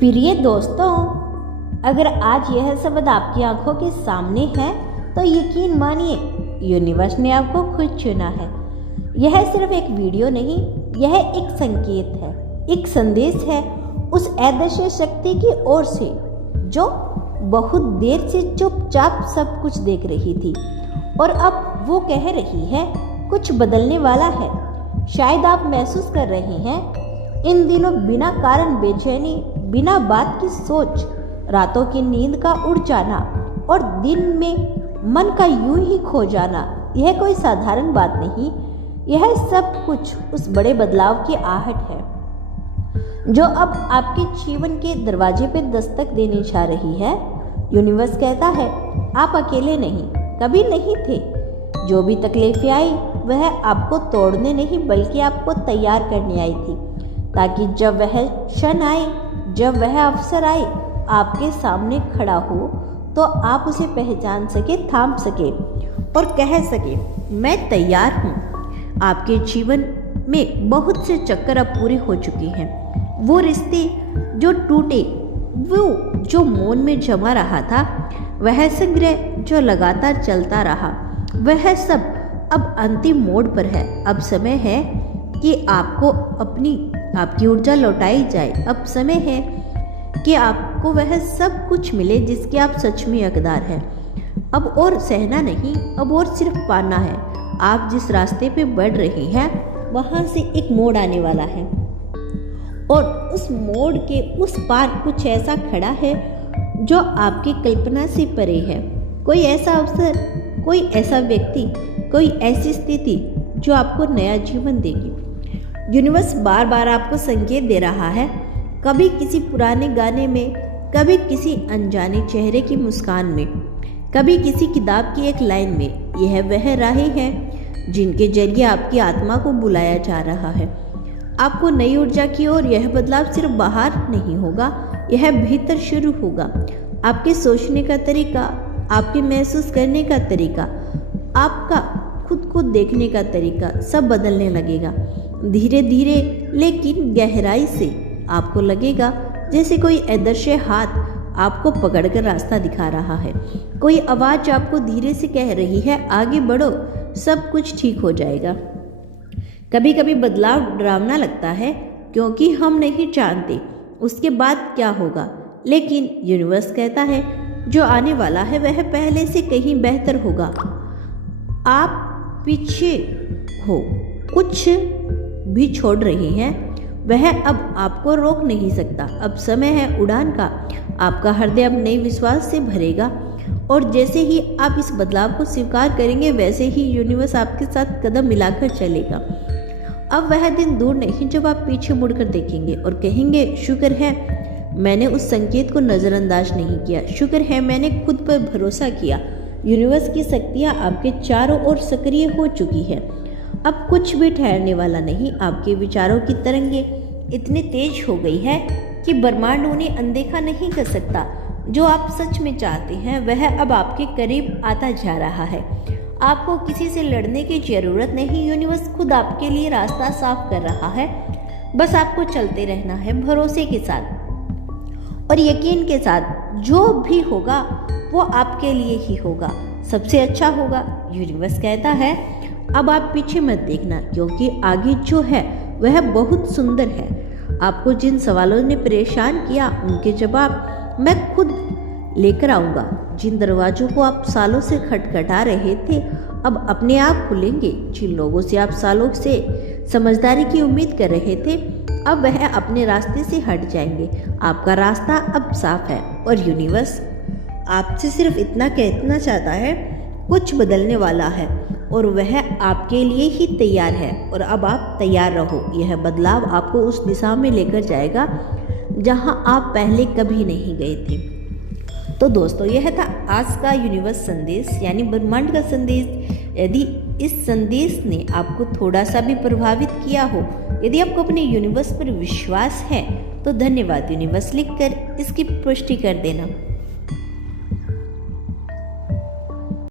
प्रिय दोस्तों, अगर आज यह शब्द आपकी आंखों के सामने है तो यकीन मानिए यूनिवर्स ने आपको खुद चुना है। यह सिर्फ एक वीडियो नहीं, यह एक संकेत है, एक संदेश है उस अदृश्य शक्ति की ओर से जो बहुत देर से चुपचाप सब कुछ देख रही थी और अब वो कह रही है कुछ बदलने वाला है। शायद आप महसूस कर रहे हैं इन दिनों बिना कारण बेचैनी, बिना बात की सोच, रातों की नींद का उड़ जाना और दिन में मन का यूं ही खो जाना। यह कोई साधारण बात नहीं, यह सब कुछ उस बड़े बदलाव की आहट है जो अब आपके जीवन के दरवाजे पे दस्तक देने जा रही है। यूनिवर्स कहता है आप अकेले नहीं, कभी नहीं थे। जो भी तकलीफें आई वह आपको तोड़ने नहीं बल्कि आपको तैयार करने आई थी, ताकि जब वह क्षण आए, जब वह अवसर आए आपके सामने खड़ा हो तो आप उसे पहचान सके, थाम सके और कह सके मैं तैयार हूँ। आपके जीवन में बहुत से चक्कर अब पूरे हो चुके हैं। वो रिश्ते जो टूटे, वो जो मौन में जमा रहा था, वह संग्रह जो लगातार चलता रहा, वह सब अब अंतिम मोड़ पर है। अब समय है कि आपकी ऊर्जा लौटाई जाए। अब समय है कि आपको वह सब कुछ मिले जिसके आप सच में हकदार हैं। अब और सहना नहीं, अब और सिर्फ पाना है। आप जिस रास्ते पे बढ़ रहे हैं वहाँ से एक मोड़ आने वाला है और उस मोड़ के उस पार कुछ ऐसा खड़ा है जो आपकी कल्पना से परे है। कोई ऐसा अवसर, कोई ऐसा व्यक्ति, कोई ऐसी स्थिति जो आपको नया जीवन देगी। यूनिवर्स बार बार आपको संकेत दे रहा है, कभी किसी पुराने गाने में, कभी किसी अनजाने चेहरे की मुस्कान में, कभी किसी किताब की एक लाइन में। यह वह राहें हैं जिनके जरिए आपकी आत्मा को बुलाया जा रहा है। आपको नई ऊर्जा की ओर। यह बदलाव सिर्फ बाहर नहीं होगा, यह भीतर शुरू होगा। आपके सोचने का तरीका, आपके महसूस करने का तरीका, आपका खुद को देखने का तरीका सब बदलने लगेगा। धीरे धीरे लेकिन गहराई से आपको लगेगा जैसे कोई अदृश्य हाथ आपको पकड़कर रास्ता दिखा रहा है। कोई आवाज़ आपको धीरे से कह रही है आगे बढ़ो, सब कुछ ठीक हो जाएगा। कभी कभी बदलाव डरावना लगता है क्योंकि हम नहीं जानते उसके बाद क्या होगा, लेकिन यूनिवर्स कहता है जो आने वाला है वह पहले से कहीं बेहतर होगा। आप पीछे हो, कुछ भी छोड़ रहे हैं, वह अब आपको रोक नहीं सकता। अब समय है उड़ान का। आपका हृदय अब नए विश्वास से भरेगा और जैसे ही आप इस बदलाव को स्वीकार करेंगे वैसे ही यूनिवर्स आपके साथ कदम मिलाकर चलेगा। अब वह दिन दूर नहीं जब आप पीछे मुड़कर देखेंगे और कहेंगे शुक्र है मैंने उस संकेत को नज़रअंदाज नहीं किया, शुक्र है मैंने खुद पर भरोसा किया। यूनिवर्स की शक्तियाँ आपके चारों ओर सक्रिय हो चुकी है। अब कुछ भी ठहरने वाला नहीं। आपके विचारों की तरंगें इतनी तेज हो गई है कि ब्रह्मांड उन्हें अनदेखा नहीं कर सकता। जो आप सच में चाहते हैं वह अब आपके करीब आता जा रहा है। आपको किसी से लड़ने की जरूरत नहीं, यूनिवर्स खुद आपके लिए रास्ता साफ कर रहा है। बस आपको चलते रहना है भरोसे के साथ और यकीन के साथ। जो भी होगा वो आपके लिए ही होगा, सबसे अच्छा होगा। यूनिवर्स कहता है अब आप पीछे मत देखना क्योंकि आगे जो है वह बहुत सुंदर है। आपको जिन सवालों ने परेशान किया उनके जवाब मैं खुद लेकर आऊँगा। जिन दरवाजों को आप सालों से खटखटा रहे थे अब अपने आप खुलेंगे। जिन लोगों से आप सालों से समझदारी की उम्मीद कर रहे थे अब वह अपने रास्ते से हट जाएंगे। आपका रास्ता अब साफ है और यूनिवर्स आपसे सिर्फ इतना कहना चाहता है, कुछ बदलने वाला है और वह आपके लिए ही तैयार है। और अब आप तैयार रहो। यह बदलाव आपको उस दिशा में लेकर जाएगा जहां आप पहले कभी नहीं गए थे। तो दोस्तों, यह था आज का यूनिवर्स संदेश, यानी ब्रह्मांड का संदेश। यदि इस संदेश ने आपको थोड़ा सा भी प्रभावित किया हो, यदि आपको अपने यूनिवर्स पर विश्वास है तो धन्यवाद यूनिवर्स लिखकर इसकी पुष्टि कर देना।